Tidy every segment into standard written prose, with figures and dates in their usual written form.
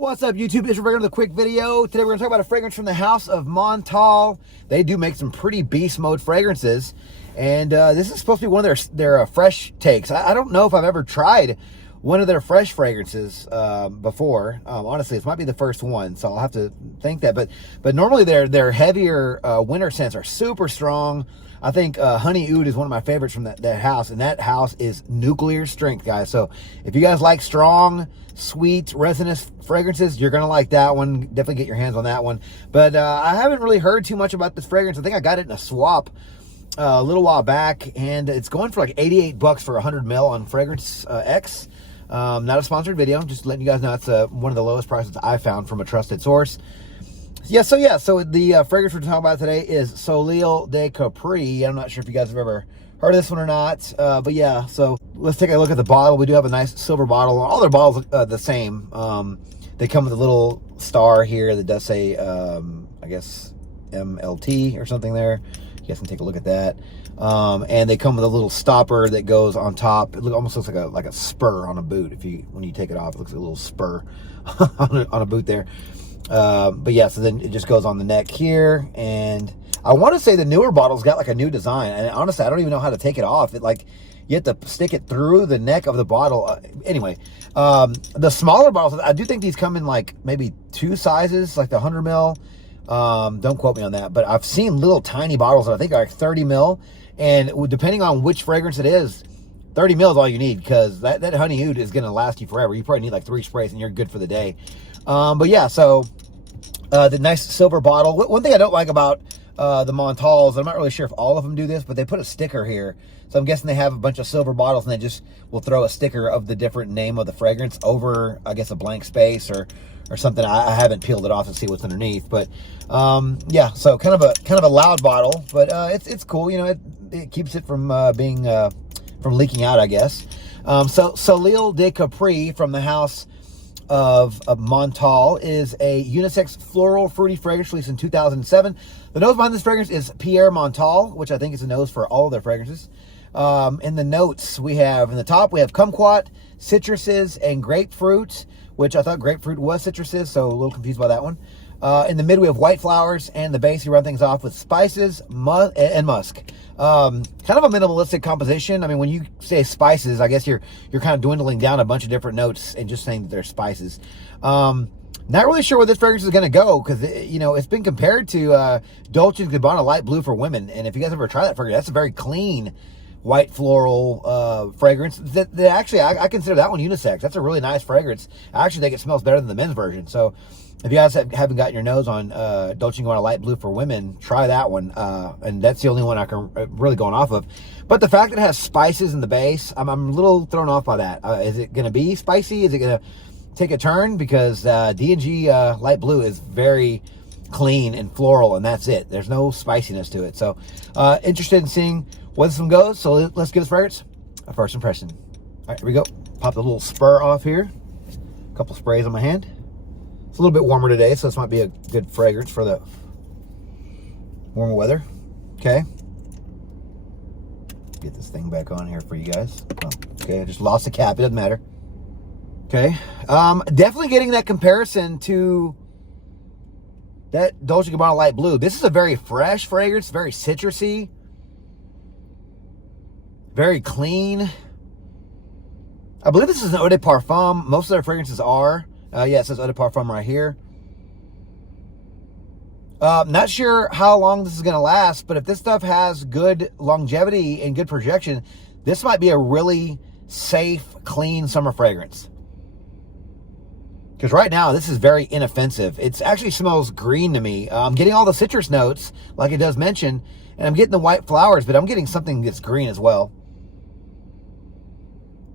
What's up, YouTube? It's Rebecca with a quick video. Today we're going to talk about a fragrance from the house of Montale. They do make some pretty beast mode fragrances. And this is supposed to be one of their fresh takes. I don't know if I've ever tried one of their fresh fragrances before. Honestly, this might be the first one, so I'll have to think that. But normally their heavier winter scents are super strong. I think Honey Oud is one of my favorites from that house, and that house is nuclear strength, guys. So if you guys like strong, sweet, resinous fragrances, you're going to like that one. Definitely get your hands on that one. But I haven't really heard too much about this fragrance. I think I got it in a swap a little while back, and it's going for like $88 for 100 ml on Fragrance X. Not a sponsored video, just letting you guys know it's one of the lowest prices I found from a trusted source. So the fragrance we're talking about today is Soleil de Capri. I'm not sure if you guys have ever heard of this one or not, but yeah, so let's take a look at the bottle. We do have a nice silver bottle. All their bottles are the same. They come with a little star here that does say, I guess, MLT or something there. You guys can take a look at that. And they come with a little stopper that goes on top. It almost looks like a spur on a boot. When you take it off, it looks like a little spur on a boot there. But yeah, so then it just goes on the neck here, and I want to say the newer bottle's got like a new design, and honestly, I don't even know how to take it off. You have to stick it through the neck of the bottle. Anyway, the smaller bottles, I do think these come in like maybe two sizes, like the 100 ml. Don't quote me on that, but I've seen little tiny bottles that I think are like 30 ml, and depending on which fragrance it is, 30 ml is all you need, because that Honey Oud is going to last you forever. You probably need like 3 sprays and you're good for the day. But yeah, so the nice silver bottle. One thing I don't like about the Montales, I'm not really sure if all of them do this, but they put a sticker here. So I'm guessing they have a bunch of silver bottles, and they just will throw a sticker of the different name of the fragrance over, I guess, a blank space or something. I haven't peeled it off to see what's underneath, but yeah, so kind of a loud bottle, but it's cool. You know, it keeps it from from leaking out, I guess. So Soleil de Capri from the house of Montale is a unisex floral fruity fragrance released in 2007. The nose behind this fragrance is Pierre Montale, which I think is the nose for all of their fragrances. In the notes, in the top, we have kumquat, citruses, and grapefruit, which I thought grapefruit was citruses, so a little confused by that one. In the mid, we have white flowers, and the base, you run things off with spices and musk. Kind of a minimalistic composition. I mean, when you say spices, I guess you're kind of dwindling down a bunch of different notes and just saying that they're spices. Not really sure where this fragrance is going to go, because it's been compared to Dolce & Gabbana Light Blue for women. And if you guys ever try that fragrance, that's a very clean white floral fragrance. That actually, I consider that one unisex. That's a really nice fragrance. I actually think it smells better than the men's version. So if you guys haven't gotten your nose on Dolce & Gabbana Light Blue for women, try that one. And that's the only one I can really going off of. But the fact that it has spices in the base, I'm a little thrown off by that. Is it going to be spicy? Is it going to take a turn? Because D&G Light Blue is very clean and floral, and that's it. There's no spiciness to it. So interested in seeing where this one goes. So let's give this fragrance a first impression. All right, here we go. Pop the little spur off here. A couple sprays on my hand. It's a little bit warmer today, so this might be a good fragrance for the warmer weather. Okay. Get this thing back on here for you guys. Oh, okay, I just lost the cap. It doesn't matter. Okay. Definitely getting that comparison to that Dolce & Gabbana Light Blue. This is a very fresh fragrance, very citrusy, very clean. I believe this is an eau de parfum. Most of their fragrances are. Yeah, it says eau de parfum right here. Not sure how long this is going to last, but if this stuff has good longevity and good projection, this might be a really safe, clean summer fragrance. Because right now, this is very inoffensive. It actually smells green to me. I'm getting all the citrus notes, like it does mention, and I'm getting the white flowers, but I'm getting something that's green as well.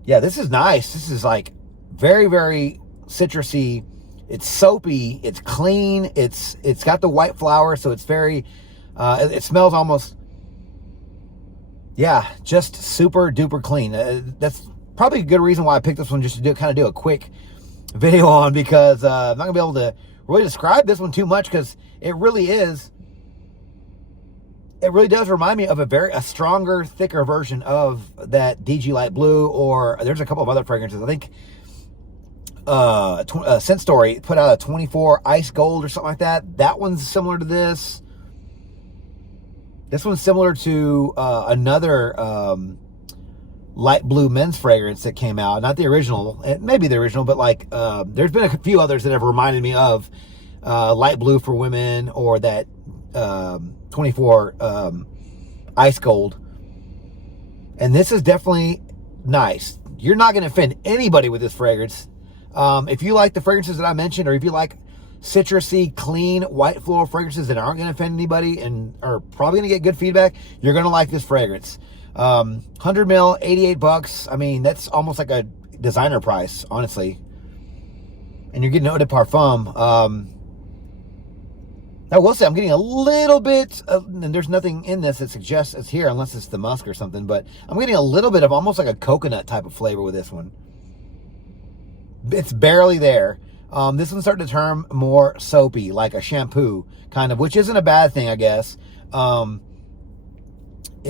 Yeah, this is nice. This is like very, very citrusy. It's soapy. It's clean. It's got the white flower, so it's very. It smells almost. Yeah, just super duper clean. That's probably a good reason why I picked this one, just to kind of do a quick video on, because I'm not gonna be able to really describe this one too much, because it really is. It really does remind me of a stronger, thicker version of that DG Light Blue, or there's a couple of other fragrances. I think Scent Story put out a 24 Ice Gold or something like that. That one's similar to this. This one's similar to another light blue men's fragrance that came out. Not the original, maybe the original, but like there's been a few others that have reminded me of light blue for women, or that 24 Ice Gold. And this is definitely nice. You're not going to offend anybody with this fragrance. If you like the fragrances that I mentioned, or if you like citrusy, clean, white floral fragrances that aren't going to offend anybody and are probably going to get good feedback, you're going to like this fragrance. 100 mil, $88. I mean, that's almost like a designer price, honestly. And you're getting eau de parfum. I will say I'm getting a little bit and there's nothing in this that suggests it's here, unless it's the musk or something, but I'm getting a little bit of almost like a coconut type of flavor with this one. It's barely there. This one's starting to turn more soapy, like a shampoo, kind of, which isn't a bad thing, I guess.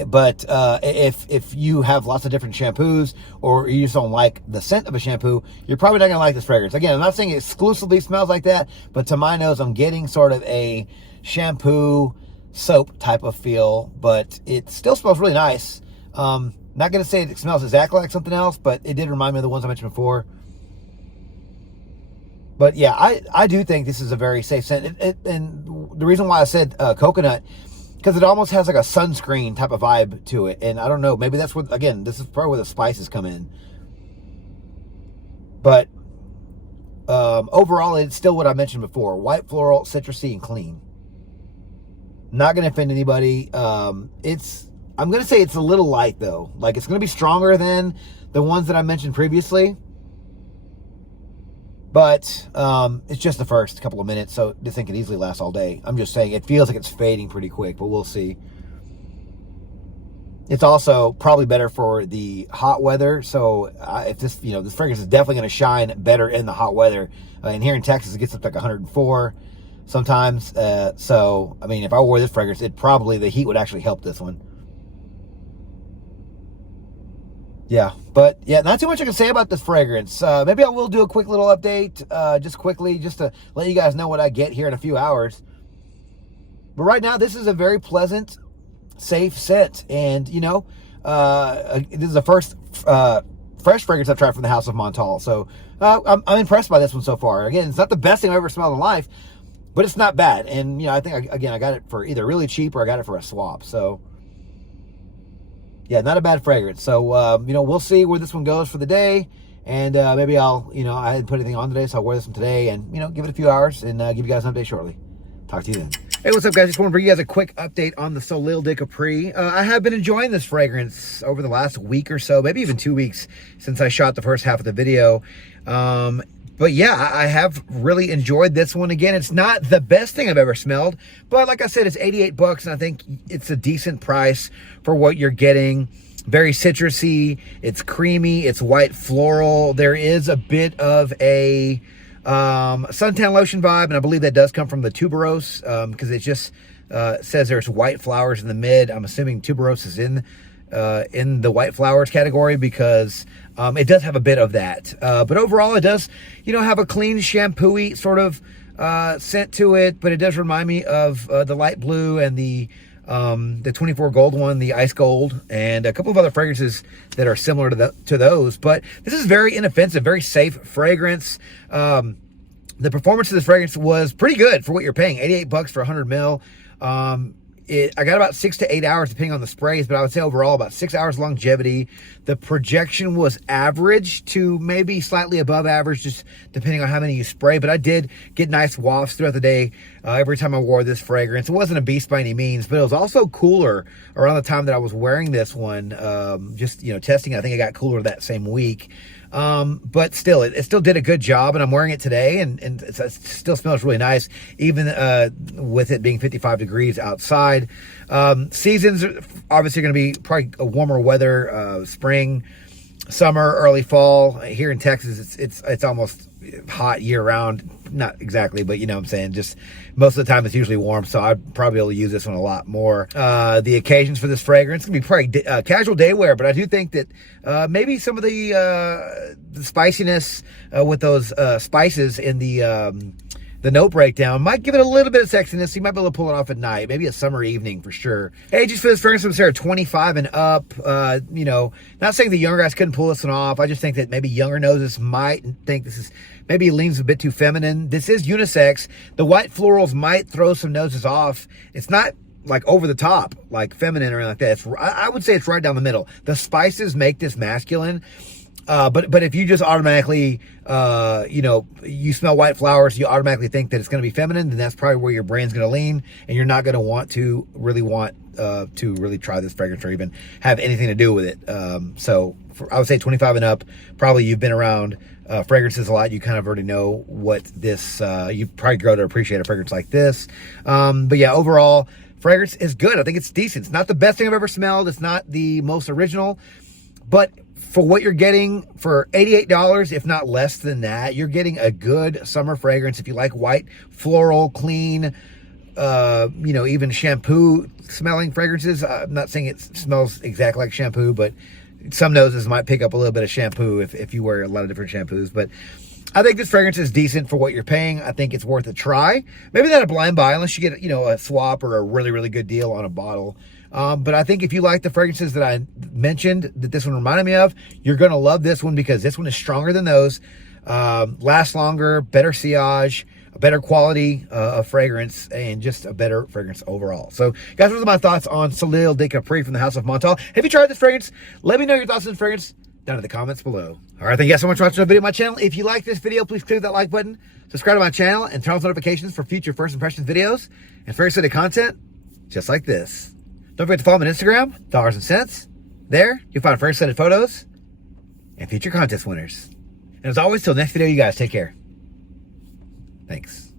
But if you have lots of different shampoos, or you just don't like the scent of a shampoo, you're probably not going to like this fragrance. Again, I'm not saying it exclusively smells like that, but to my nose, I'm getting sort of a shampoo soap type of feel, but it still smells really nice. Not going to say it smells exactly like something else, but it did remind me of the ones I mentioned before. But yeah, I do think this is a very safe scent. And the reason why I said coconut, because it almost has like a sunscreen type of vibe to it. And I don't know, maybe that's what, again, this is probably where the spices come in. But overall, it's still what I mentioned before. White, floral, citrusy, and clean. Not going to offend anybody. I'm going to say it's a little light, though. Like, it's going to be stronger than the ones that I mentioned previously. But it's just the first couple of minutes, so this thing could easily last all day. I'm just saying, it feels like it's fading pretty quick, but we'll see. It's also probably better for the hot weather. So if this, this fragrance is definitely going to shine better in the hot weather. And here in Texas, it gets up to like 104 sometimes. So, I mean, if I wore this fragrance, the heat would actually help this one. Yeah, but yeah, not too much I can say about this fragrance. Maybe I will do a quick little update, just quickly, just to let you guys know what I get here in a few hours. But right now, this is a very pleasant, safe scent. And, this is the first fresh fragrance I've tried from the House of Montale. So I'm impressed by this one so far. Again, it's not the best thing I've ever smelled in life, but it's not bad. And, I think, I got it for either really cheap or I got it for a swap. So yeah, not a bad fragrance. So, we'll see where this one goes for the day. And maybe I'll, I hadn't put anything on today, so I'll wear this one today and, give it a few hours and give you guys an update shortly. Talk to you then. Hey, what's up, guys? Just want to bring you guys a quick update on the Soleil de Capri. I have been enjoying this fragrance over the last week or so, maybe even 2 weeks since I shot the first half of the video. But yeah, I have really enjoyed this one. Again, it's not the best thing I've ever smelled, but like I said, it's $88, and I think it's a decent price for what you're getting. Very citrusy, it's creamy, it's white floral. There is a bit of a suntan lotion vibe, and I believe that does come from the tuberose, because it just says there's white flowers in the mid. I'm assuming tuberose is in the white flowers category, because it does have a bit of that. But overall, it does, have a clean, shampoo-y sort of scent to it. But it does remind me of the light blue and the 24 gold one, the ice gold, and a couple of other fragrances that are similar to those. But this is very inoffensive, very safe fragrance. The performance of this fragrance was pretty good for what you're paying. $88 for 100 mil. I got about 6 to 8 hours depending on the sprays, but I would say overall about 6 hours longevity. The projection was average to maybe slightly above average, just depending on how many you spray. But I did get nice wafts throughout the day every time I wore this fragrance. It wasn't a beast by any means, but it was also cooler around the time that I was wearing this one. Just, testing, I think it got cooler that same week. But still, it still did a good job, and I'm wearing it today, and it still smells really nice, even with it being 55 degrees outside. Seasons are obviously going to be probably a warmer weather, spring, summer, early fall. Here in Texas, it's almost hot year round. Not exactly, but you know what I'm saying. Just most of the time it's usually warm, so I'd probably be able to use this one a lot more. The occasions for this fragrance can be probably casual day wear, but I do think that maybe some of the spiciness with those spices in the note breakdown might give it a little bit of sexiness. You might be able to pull it off at night, maybe a summer evening for sure. Ages for this fragrance was there 25 and up. You know, not saying the younger guys couldn't pull this one off. I just think that maybe younger noses might think this is, maybe it leans a bit too feminine. This is unisex. The white florals might throw some noses off. It's not like over the top, like feminine or anything like that. It's, I would say it's right down the middle. The spices make this masculine. But if you just automatically, you know, you smell white flowers, you automatically think that it's going to be feminine, then that's probably where your brain's going to lean, and you're not going to want to really try this fragrance or even have anything to do with it. I would say 25 and up, probably you've been around fragrances a lot. You kind of already know what this, you probably grow to appreciate a fragrance like this. But yeah, overall, fragrance is good. I think it's decent. It's not the best thing I've ever smelled. It's not the most original, but for what you're getting for $88, if not less than that, you're getting a good summer fragrance. If you like white, floral, clean, you know, even shampoo smelling fragrances. I'm not saying it smells exactly like shampoo, but some noses might pick up a little bit of shampoo if you wear a lot of different shampoos. But I think this fragrance is decent for what you're paying. I think it's worth a try. Maybe not a blind buy unless you get, you know, a swap or a really, really good deal on a bottle. But I think if you like the fragrances that I mentioned, that this one reminded me of, you're going to love this one because this one is stronger than those, lasts longer, better sillage, a better quality of fragrance, and just a better fragrance overall. So, guys, those are my thoughts on Soleil de Capri from the House of Montale. Have you tried this fragrance? Let me know your thoughts on this fragrance down in the comments below. All right, thank you guys so much for watching the video on my channel. If you like this video, please click that like button, subscribe to my channel, and turn on notifications for future first impressions videos and fragrance-related content just like this. Don't forget to follow me on Instagram, Dollars and Cents. There, you'll find fragrance-related photos and future contest winners. And as always, till next video, you guys take care. Thanks.